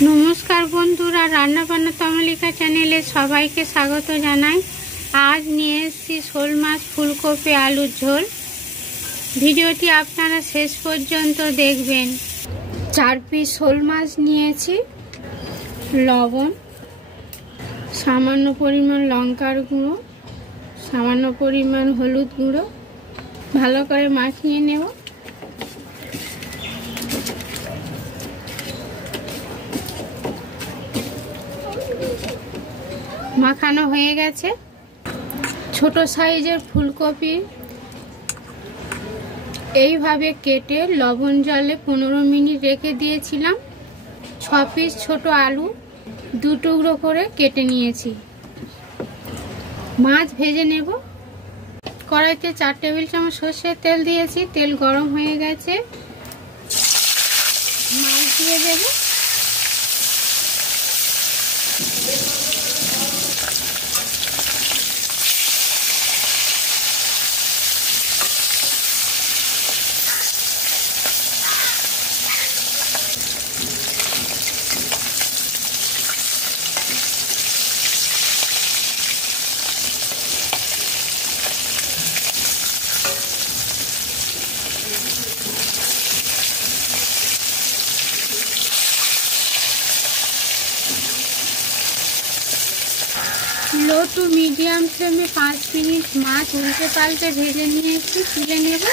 নমস্কার বন্ধুরা, রান্নাবান্না তমালিকা চ্যানেলে সবাইকে স্বাগত জানাই। আজ নিয়ে এসেছি শোল মাছ, ফুলকপি, আলুর ঝোল। ভিডিওটি আপনারা শেষ পর্যন্ত দেখবেন। 4 পিস শোল মাছ নিয়েছি, লবণ, সামান্য পরিমাণ লঙ্কার গুঁড়ো, সামান্য পরিমাণ হলুদ গুঁড়ো, ভালো করে মাখিয়ে নেব। মাখানো হয়ে গেছে। ছোট সাইজের ফুলকপি এইভাবে কেটে লবণ জলে 15 মিনিট রেখে দিয়েছিলাম। 6 পিস ছোট আলু 2 টুকরো করে কেটে নিয়েছি। মাছ ভেজে নেব। কড়াইতে 4 টেবিল চামচ সরষের তেল দিয়েছি। তেল গরম হয়ে গেছে, মাছ দিয়ে দেব। লো টু মিডিয়াম ফ্লেমে 5 মিনিট মাছ উল্টে পাল্টে ভেজে নিয়েছি, তুলে নেব।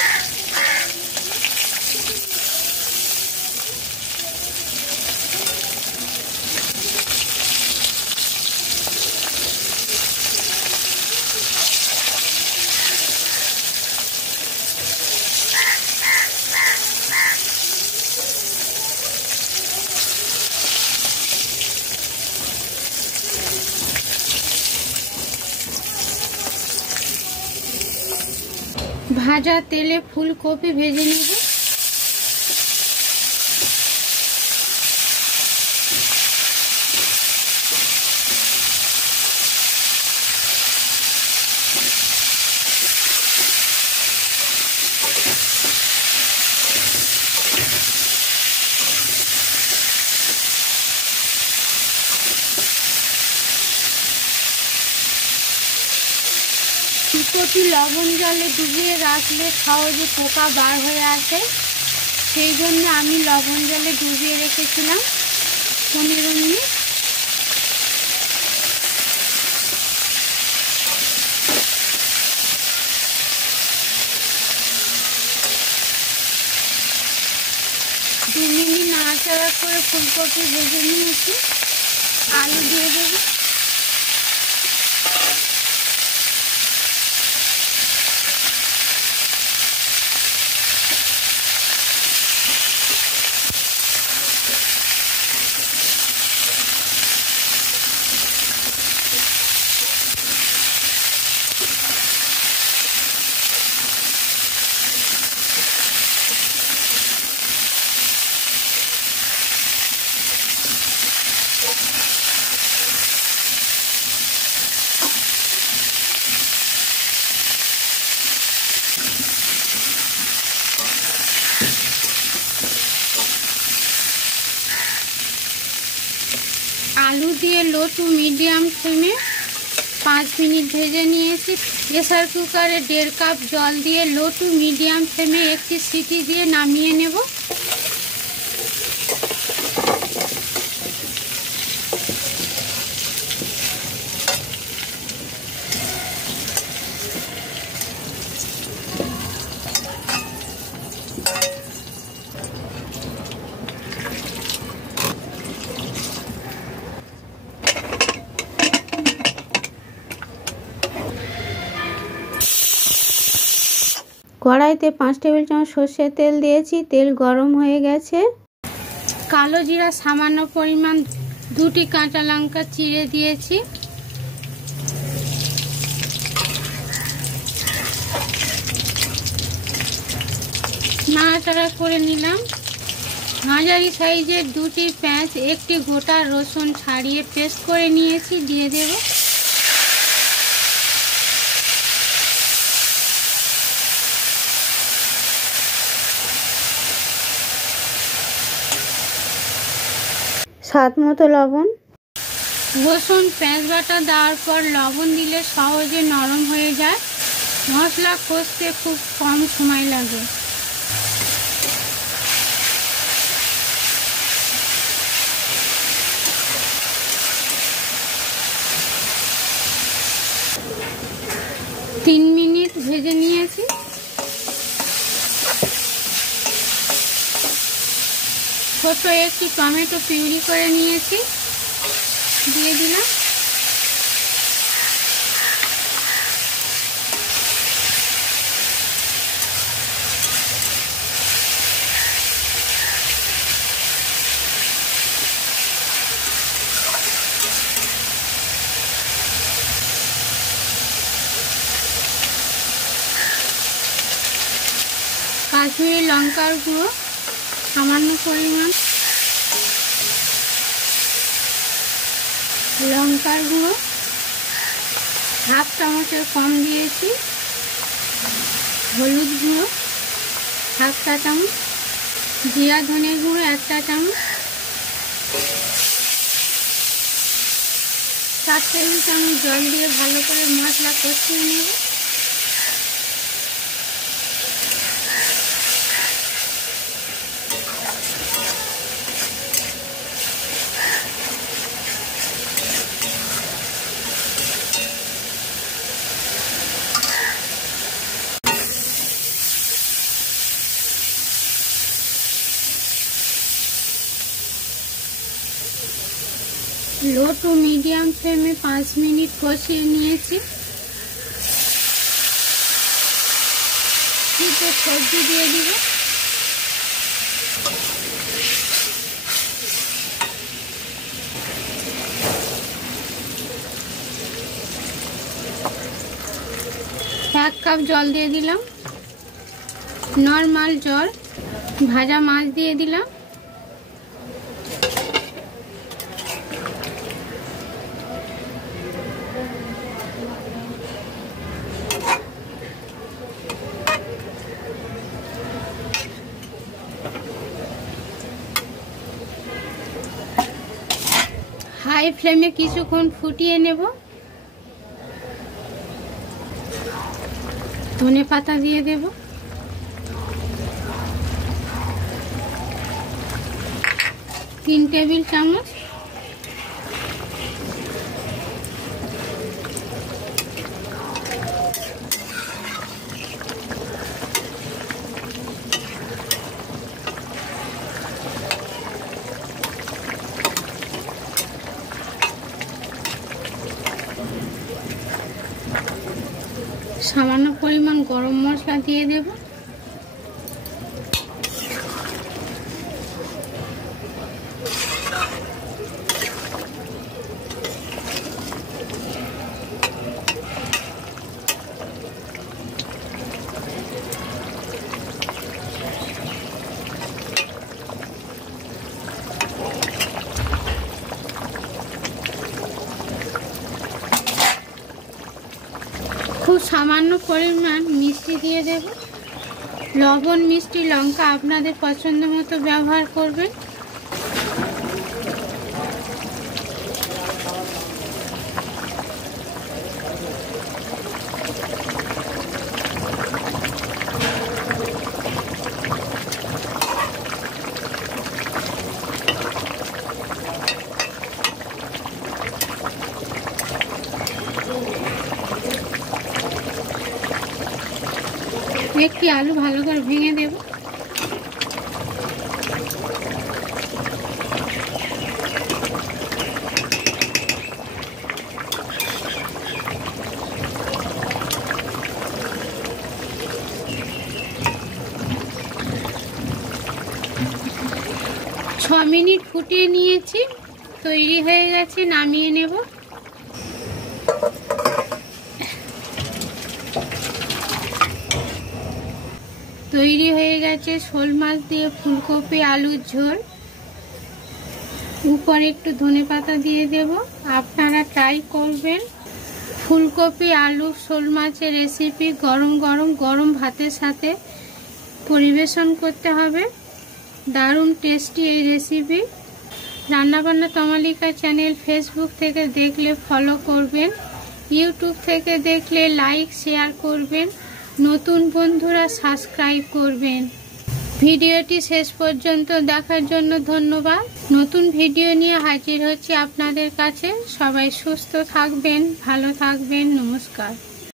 ভাজা তেলে ফুলকপি ভেজে নেব। ফুলকপি লবণ জলে ডুবিয়ে রাখলে সহজে পোকা বার হয়ে আসে, সেই জন্য আমি লবণ জলে ডুবিয়ে রেখেছিলাম 15 মিনিট। দু মিনিট নাড়াচাড়া করে ফুলকপি ভেজে নিয়েছি। আলু দিয়ে দেবো। আলু দিয়ে লো টু মিডিয়াম ফ্লেমে 5 মিনিট ভেজে নিয়েছি। প্রেসার কুকারে 1.5 কাপ জল দিয়ে লো টু মিডিয়াম ফ্লেমে একটি সিটি দিয়ে নামিয়ে নেব। কড়াইতে 5 টেবিল চামচ সরষের তেল দিয়েছি। তেল গরম হয়ে গেছে। কালো জিরা সামান্য পরিমাণ, 2টি কাঁচা লঙ্কা চিড়ে দিয়েছি। নাড়াচাড়া করে নিলাম। মাঝারি সাইজের 2টি পেঁয়াজ, 1টি গোটা রসুন ছাড়িয়ে পেস্ট করে নিয়েছি, দিয়ে দেব। স্বাদ মতো লবণ। রসুন পেঁয়াজ বাটা দেওয়ার পর লবণ দিলে সহজে নরম হয়ে যায়। মশলা কষতে খুব কম সময় লাগে। তিন মিনিট ভেজে নিয়েছি। ছোট একটি টমেটো পিউরি করে নিয়েছি, দিয়ে দিলাম। কাশ্মীরি লঙ্কার গুঁড়ো সামান্য পরিমাণ, লঙ্কার গুঁড়ো হাফ চামচের কম দিয়েছি, হলুদ গুঁড়ো হাফ চা চামচ, জিরা ধনের গুঁড়ো 1 চা চামচ, 4 টেবিল চামচ জল দিয়ে ভালো করে মশলা কষিয়ে নেব। লো টু মিডিয়াম ফ্লেমে 5 মিনিট কষিয়ে নিয়েছি। কিছু সবজি দিয়ে দিব। এক কাপ জল দিয়ে দিলাম, নরমাল জল। ভাজা মাছ দিয়ে দিলাম। হাই ফ্লেমে কিছুক্ষণ ফুটিয়ে নেব। ধনে পাতা দিয়ে দেব। 3 টেবিল চামচ। সামান্য পরিমাণ গরম মশলা দিয়ে দেব। খুব সামান্য পরিমাণ মিষ্টি দিয়ে দেব। লবণ, মিষ্টি, লঙ্কা আপনাদের পছন্দ মতো ব্যবহার করবেন। একটি আলু ভালো করে ভেঙে দেব। ছ মিনিট ফুটিয়ে নিয়েছি, তৈরি হয়ে গেছে, নামিয়ে নেব। তৈরি হয়ে গেছে শোল মাছ দিয়ে ফুলকপি আলুর ঝোল। উপরে একটু ধনেপাতা দিয়ে দেব। আপনারা ট্রাই করবেন। ফুলকপি আলু শোল মাছের রেসিপি গরম গরম ভাতের সাথে পরিবেশন করতে হবে। দারুণ টেস্টি এই রেসিপি। রান্নাবান্না তমালিকা চ্যানেল ফেসবুক থেকে দেখলে ফলো করবেন, ইউটিউব থেকে দেখলে লাইক শেয়ার করবেন, নতুন বন্ধুরা সাবস্ক্রাইব করবেন। ভিডিওটি শেষ পর্যন্ত দেখার জন্য ধন্যবাদ। নতুন ভিডিও নিয়ে হাজির হচ্ছি আপনাদের কাছে। সবাই সুস্থ থাকবেন, ভালো থাকবেন। নমস্কার।